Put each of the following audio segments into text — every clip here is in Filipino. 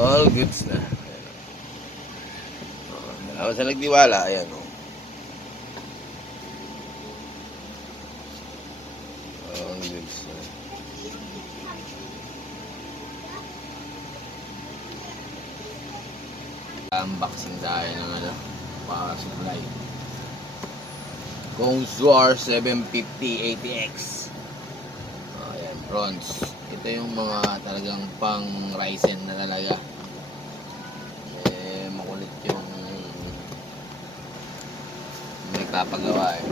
All goods na. Salamat sa nagtiwala. Ayan o. All goods na. Unboxing tayo ng power supply. Consuar 750 ATX. Ayan, bronze. Ito yung mga talagang pang Ryzen na talaga. Makulit yung nagpapagawa eh.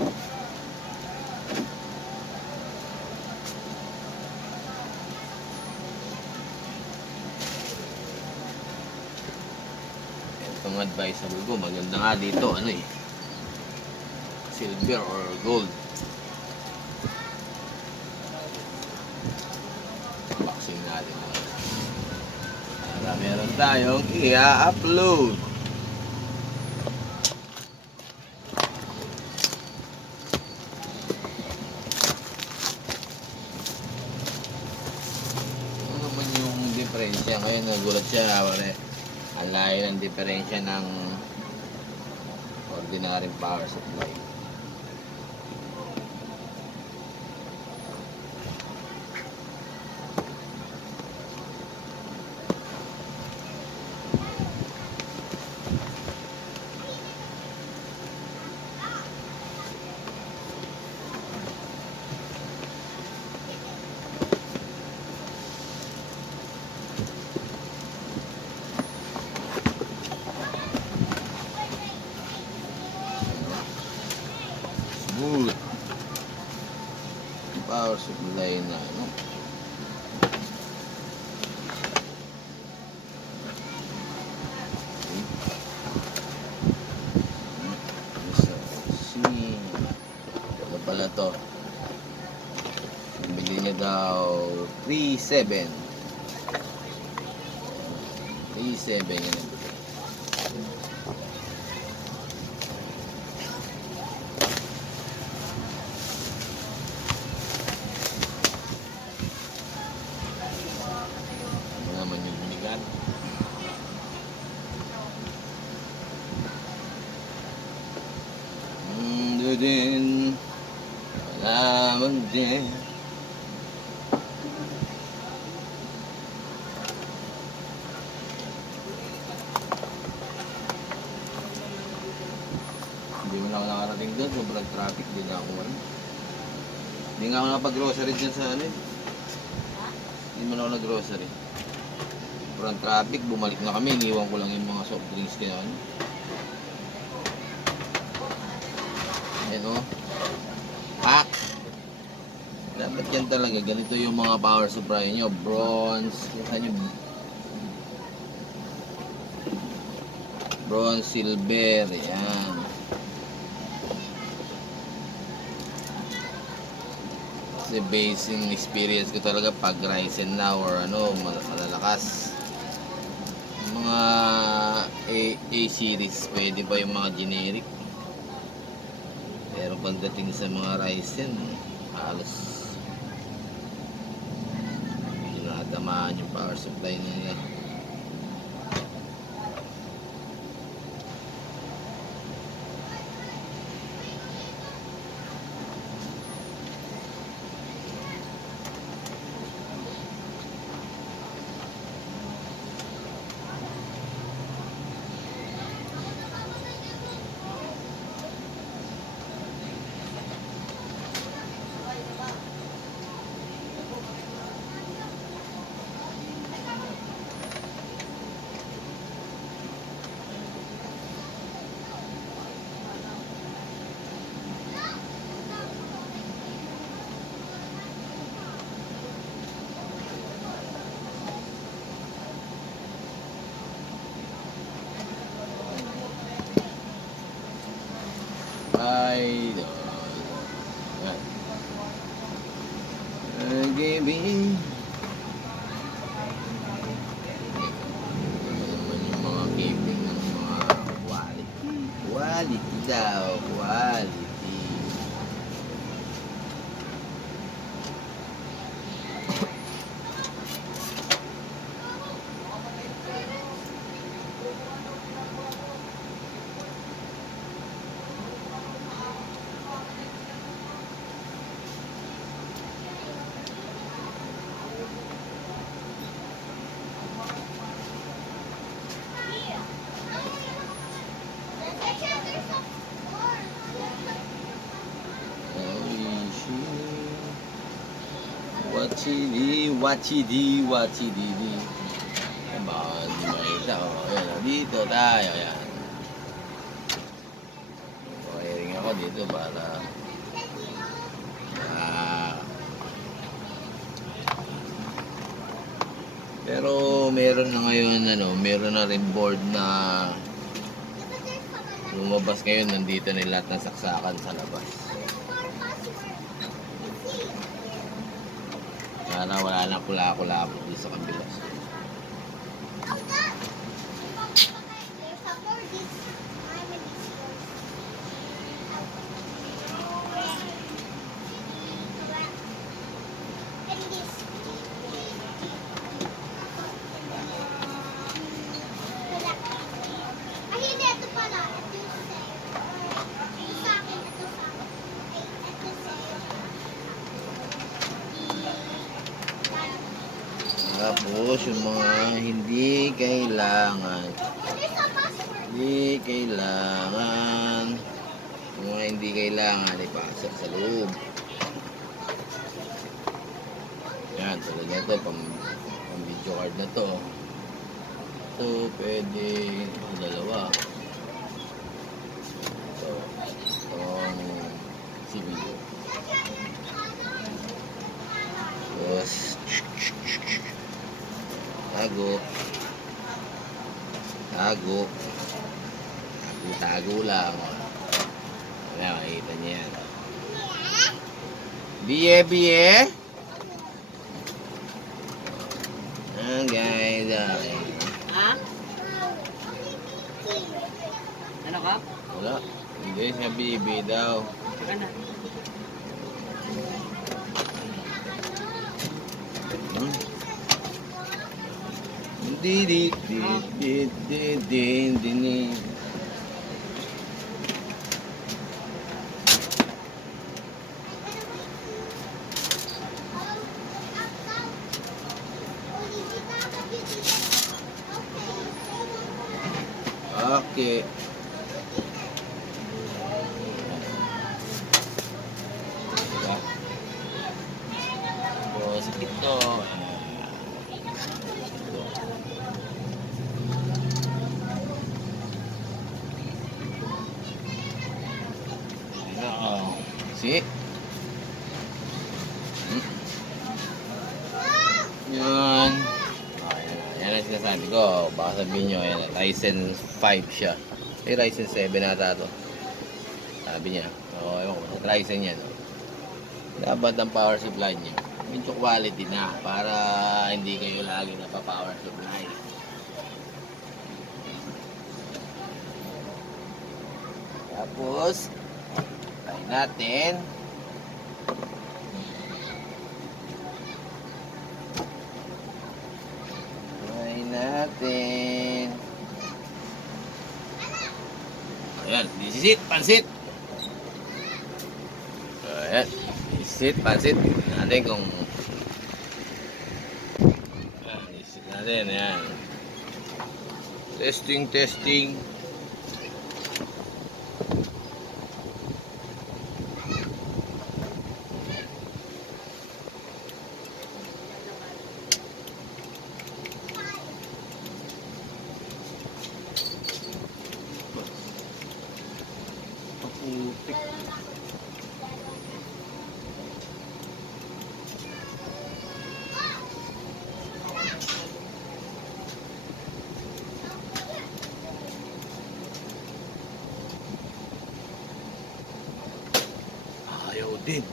Itong advisable ko, maganda nga dito, silver or gold. Unboxing natin. Meron tayong i-upload. Ano naman yung diferensya? Ngayon nagulat siya. Ang layo ng diferensya ng ordinary power supply. Smooth power supply na ano pala to, bili niya daw 3.7 yun. Naman yung bigat. Din malaman din. Hindi mo na ako nakarating doon, sobrang traffic, hindi na ako hindi nga ako nakapag-grocery dyan sa hindi mo na ako nag-grocery. Sobrang traffic, bumalik na kami, iniwan ko lang yung mga soft drinks kaya ayan o, pack. Dapat yan talaga, ganito yung mga power supply nyo, bronze, bronze, silver, yan. Kasi basing experience ko talaga pag Ryzen na or malalakas. Mga A series, pwede pa yung mga generic. Pero pagdating sa mga Ryzen, halos tinatamaan yung power supply nila. Idol. Giving. Ito naman yung mga giving ng mga quality. Quality daw. Quality. wachidi, wachidi. Bawal makita. Ayan, dito tayo. Ayan. Wiring ako dito para pero meron na ngayon meron na rin board na lumabas ngayon, nandito na lahat ng saksakan sa labas. Sana wala na kula-kula dito sa kabila. Tapos yung mga hindi kailangan, yung mga hindi kailangan ipasok sa loob. Yan, tulad na ito, pang video card na to. Ito, pwede dalawa. Ito, itong CPU. Tapos, tago lang. Wala, makikita niya yan. Biye. Guys, okay. Ha? Ano ka? Wala, hindi siya bibi daw. Ano? Di. Okay. Tapos ito. See? Yan. Yan ang sinasabi ko. Baka sabihin nyo, yan, Ryzen 5 siya. May Ryzen 7 nata to. Sabi niya. Oo, ewan ko. Ryzen yan. Dapat ang power supply niya medyo quality na para hindi kayo lagi napa-power supply. Tapos, try natin. Ayan, this is it, pansit. Ayan, this is it, pansit. Natin kung this is it natin, ayan. Testing. Putik. Ayaw din.